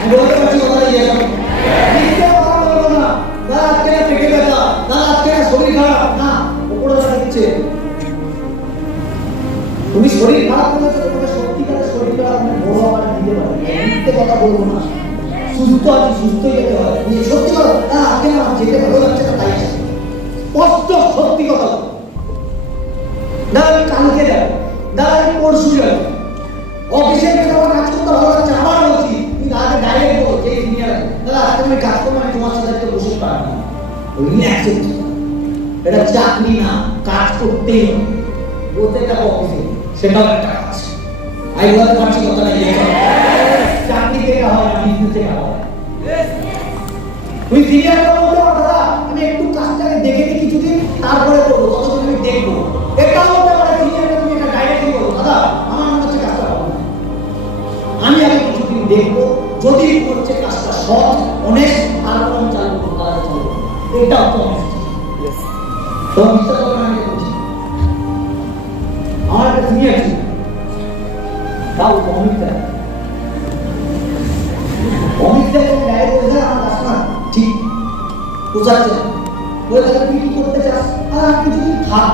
আমি বলতে পারছি কথা ইয়ে যাবে নিশ্চয় কথা বলবো না, দাদা আজকে না পেটে ব্যথা, দাদা আজকে না শরীর খারাপ, না ওপরে দেখা দিচ্ছে। তুমি শরীর খারাপ করেছো, তোমাকে সত্যিকারের শরীর খারাপ বড় আবার দিতে পারে, মিথ্যে কথা বলবো না, সুস্থ সুস্থ আছি, সুস্থই যেতে হয়। নিজে সত্যি কথা না, আজকে না যেতে ভালো লাগছে না তাই আছে, স্পষ্ট সত্যি কথা। না আমি কালকে যাবো, না আমি পরশু যাবো, অফিসে গেলে আমার কাজ করতে ভালো লাগছে, আবার বলছি তুমি আগে ডাইরেক্ট বলো যে সিনিয়র দাদা আজকে আমি কাজ করবো, আমি তোমার সাথে বসে পারবো না, রিল্যাক্স। এটা চাকরি না, কাজ করতেই হবে, বলতে থাকো অফিসে, সেটাও একটা কাজ। আমি বলতে পারছি কথা নেই, চাকরি থেকে হয় না, বিজনেস থেকে হয়। তুই সিনিয়রটা বলতে পারো দাদা আমি একটু কাজটাকে দেখে নিই কিছুদিন, তারপরে করবো, ততদিন আমি দেখবো। এটাও বলতে পারে সিনিয়রটা, তুমি এটা ডাইরেক্টলি বলো দাদা আমার মনে হচ্ছে কাজটা পাবো না, আমি আগে কিছুদিন দেখবো, যদি হচ্ছে কাজটা সৎ অনেস্ট তারপর আমি চালু করবো, তাহলে চালু করবো। এটা হচ্ছে অনেস্ট। তো বিশ্বাস করবে না, আমি বলছি আমার একটা সিনিয়র ছিল, তাও অমিতদা ডাইরেক্ট বলে আমার কাজ না ঠিক বোঝাচ্ছে না, বলে তাহলে তুই কি করতে চাস, আর আমি কিছুদিন থাক,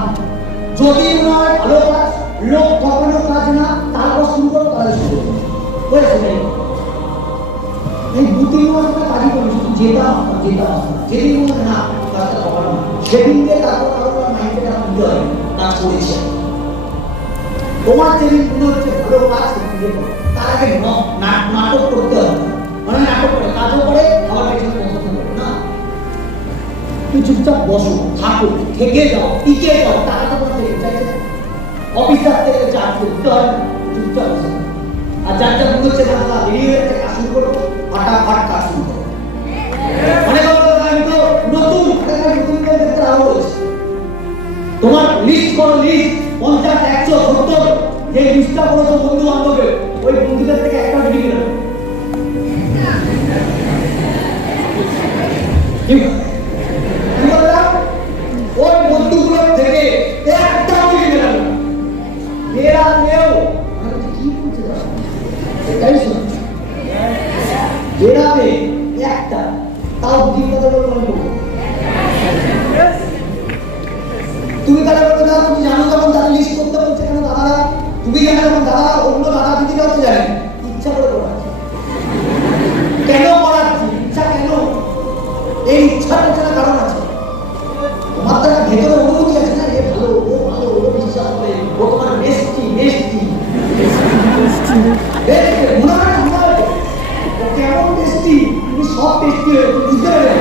যদি মনে হয় ভালো কাজ, লোক কখনো কাজ না, তারপর শুরু করো, তাহলে শুরু করো, বলেছে তাই। এই 2-3 মাস ধরে কাজই করি, শুধু যেতাম যেদিন মনে হয় না কাজটা করানো না, সেদিন দিয়ে তারপর আমার মাইন্ডে তুলতে হবে কাজ করেছে। তোমার যেদিন মনে হচ্ছে ভালো কাজ সেদিন করো, তার আগে নাটক করতে হবে, মানে নাটক করে কাজও করে আবার পেছনে পছন্দ করে না। তুই চুপচাপ বসো, থাকো, থেকে যাও, টিকে যাও, টাকা তো তোমার থেকে চাইছে, অফিসার থেকে চার্জ করতে হয়, চুপচাপ বসো। আর যার যার মনে হচ্ছে না দেরি হয়ে যাচ্ছে, কাজ শুরু করো, ফাটাফাট কাজ শুরু করো। মানে আমি তো নতুন দেখতে আরো বলছি, তোমার লিস্ট করো, লিস্ট 50, 100, 70, যে লিস্টটা করেছো বন্ধু বান্ধবের, ওই বন্ধুদের থেকে একটা মিটিং নেবে, ওই বন্ধুগুলোর থেকে একটা মিটিং নেবে, এরা নেও কি বলছে এটাই শুনছি, বেরাবে একটা, তাও দুই কথা বলবো। তুমি তাহলে বলবে দাদা তুমি জানো যখন তারা লিস্ট করতে বলছে কেন দাদারা, তুমি জানো যখন দাদা অন্য দাদা দিদিরা হতে জানে, ইচ্ছা করে করাচ্ছে, কেন করাচ্ছি, ইচ্ছা কেন, এই ইচ্ছার পেছনে কারণ আছে, তোমার তারা ভেতরে অনুভূতি আছে না, এ ভালো, ও ভালো, ও বিশ্বাস করে, ও তোমার বেস্টি মনে হয় না, ও কেমন বেস্টি, তুমি সব বেস্টি হয়ে বুঝতে পারবে।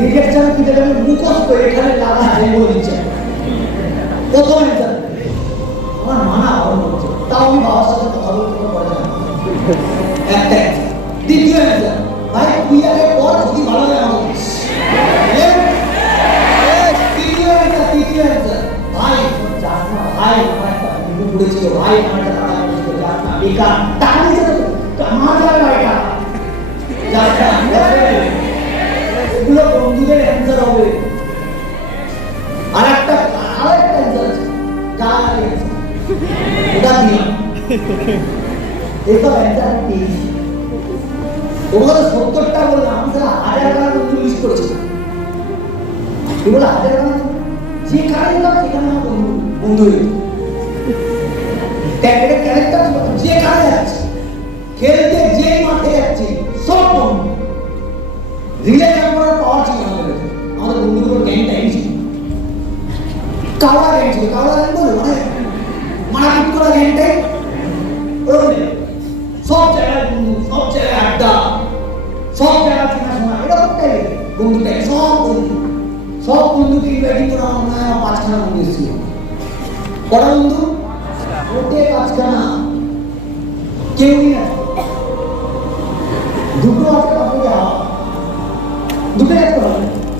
রিজেকশন কি দেবে মুখস্থ এখানে লাগা আছে বলে দিচ্ছে, প্রথম অ্যান্সার আমার মানা আমার বলছে, তাও আমি বাবার সাথে কথা বলতে পারি না, একটা অ্যান্সার। দ্বিতীয় অ্যান্সার ভাই তুই আগে পর, যদি ভালো লাগে আমাকে। তৃতীয় অ্যান্সার ভাই যাস না, ভাই আমার একটা বন্ধু পড়েছিল, ভাই আমার একটা টাকা পড়েছিল, যাস না বেকার, টাকা দিয়েছে তো আমার যাবে ভাইটা, যাস না, এগুলো বন্ধুদের অ্যান্সার হবে। আরেকটা অ্যান্সার আছে, টাকার অ্যান্সার, ওটা দিলাম, এসব অ্যান্সার পেয়েছি। তোমাদের 70টা বললাম, আমি তারা 1000 টাকা বন্ধু লিস্ট করেছি, এগুলো 1000 টাকা যেখানে গেলাম সেখানে আমার বন্ধু হয়ে এটা ক্যারেক্টার, যেখানে যাচ্ছে খেলতে, যে মাঠে যাচ্ছে সব বন্ধু, রিলেশন করার পাওয়ার ছিল আমাদের বন্ধুগুলোর গ্যাংটাই ছিল, কাওড়া গ্যাং ছিল, কাওড়া গ্যাং বলো মানে মারাপিট করা গ্যাংটাই, সব জায়গায় বন্ধু, সব জায়গায় আড্ডা, সব জায়গায় চেনাশোনা, এরকমটাই বন্ধুটাই, সব বন্ধুকে ইনভাইটিং করা আমার মনে হয় 5খানা বন্ধু এসেছিল। কটা বন্ধু? ওতে 5খানা, কেউই না, দুটো আছে তারপরে হাওয়া, দুটো একটা ভালো,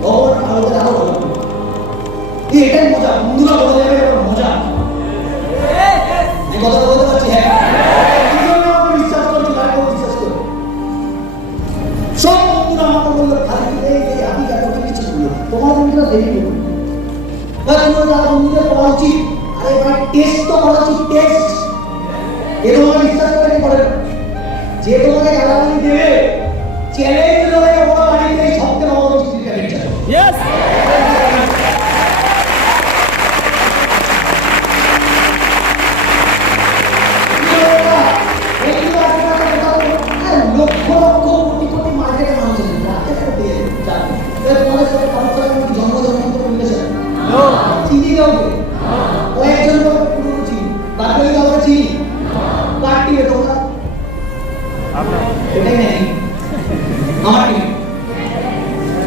ওর আরো ভালো, এটাই মজা, বন্ধুরা বলে যাবে মজা, আমি কথা বলতে পারছি। হ্যাঁ বিশ্বাস করছি, বিশ্বাস করি, সব বন্ধুরা আমাকে বললো খালি আমি এত কিছু বললো, তোমার বন্ধুরা দেরি করবো, তোমার বন্ধুদের করা উচিত, আরে ভাই টেস্ট তো করা উচিত, টেস্ট, এ তোমাকে বিশ্বাস করে করে যে তোমাকে গালাগালি দেবে, চ্যালেঞ্জ দেবে, বড় বাড়ি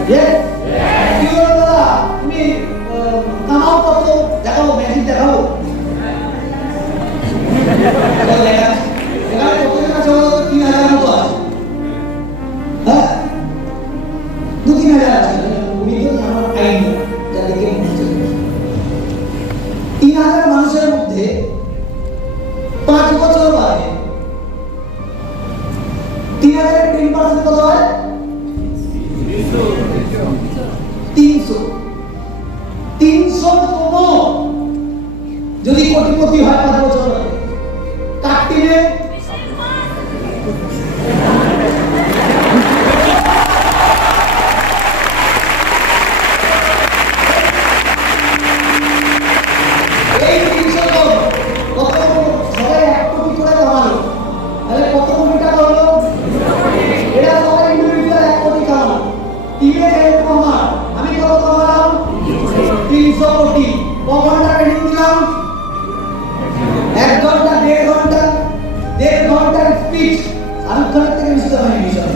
কি বলো দাদা, তুমি কামাও কত, দেখাবো ম্যাজিক দেখাবো। এখানে কতজন আছে? 3,000 মতো আছে। হ্যাঁ, 2-3,000 আছে। উনি তো আমার আইন যা দেখে মনে হচ্ছে 3,000 মানুষের মধ্যে 5 বছর বাদে 3,000 10% কত হয়? 300। 300 তম যদি কোটিপতি হয় 5 বছর বাদে, কাটতে এই 300 তম কত? সবাই 1 কোটি করে কামালো, তাহলে কত কোটি টাকা হলো? এরা সবাই ইন্ডিভিজুয়াল 1 কোটি কামালো। টিমে যেরকম আমার, আমি কত কামালাম? 300 কোটি। কতটা ট্রেনিং দিলাম? 1 ঘন্টা 1.5 ঘন্টা, 1.5 ঘন্টার স্পিচ। শাহরুখ খানের থেকে বুঝতে পারি বিষয়।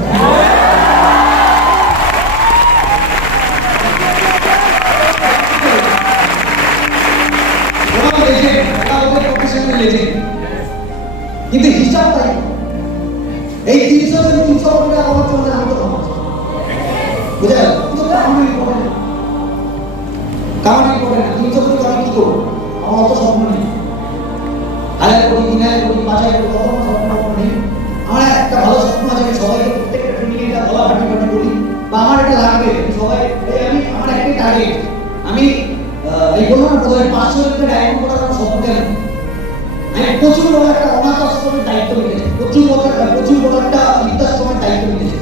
কিন্তু হিসাব তাই, এই 300 জন 300 কোটি টাকা আমার চলে আমি তো কামাচ্ছি, বুঝা গেল? কামানি করে না, 300 কোটি আমি কি করবো? আমার অত স্বপ্ন নেই। 1,000 কোটি 3,000 কোটি 5,000 কোটি কত স্বপ্ন নেই। আমার একটা ভালো স্বপ্ন আছে, আমি সবাইকে প্রত্যেকটা ট্রেনিং এটা বলা ফাটি বলি, বা আমার এটা লাগবে সবাই। আমি আমার একটাই টার্গেট, আমি এই বললাম না প্রথমে 500 লিটার ডায়মন্ড করার আমার স্বপ্ন কেন? আমি প্রচুর বড় একটা অনাথ আশ্রমের দায়িত্ব নিয়েছি, প্রচুর বড় একটা বৃদ্ধাশ্রমের দায়িত্ব নিয়েছি।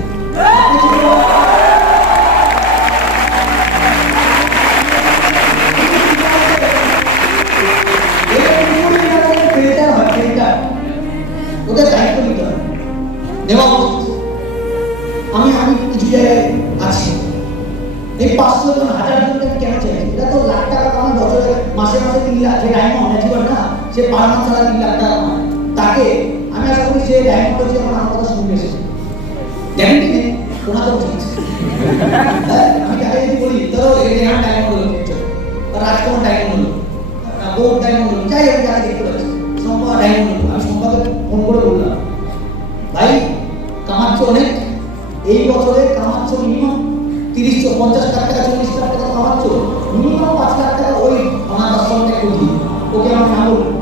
ওদের দায়িত্ব নিতে হবে, নেওয়া উচিত। আমি কিছু জায়গায় আছি, এই 500 জন 1,000 জনকে কেন চাইছি? এটা তো লাখ টাকা কামান, বছরে মাসে 3 লাখ। যে ডায়মন্ড ম্যাচিওর না, সে পার মাস ছাড়া 3 লাখ টাকা কামায়। তাকে আমি আশা করি সে ডায়মন্ড হচ্ছে আমার কথা শুনবে, এসে গ্যারেন্টি নেই ওনা তো ঠিক। আমি তাকে যদি বলি ধরো রেহান ডায়মন্ড হলো, রাজকুমার ডায়মন্ড হলো, বোর্ড ডায়মন্ড হলো, যাই আমি যাকে দেখতে পাচ্ছি, সম্পা ডায়মন্ড হলো, আমি সম্পাকে ফোন করে বললাম, ভাই কামাচ্ছ অনেক, এই বছরে কামাচ্ছ মিনিমাম 30-50 লাখ টাকা, 40 লাখ টাকা কামাচ্ছ, মিনিমাম 5 লাখ টাকা ওই আমার 10 টাকা দিই, ওকে আমার নাম বলুন।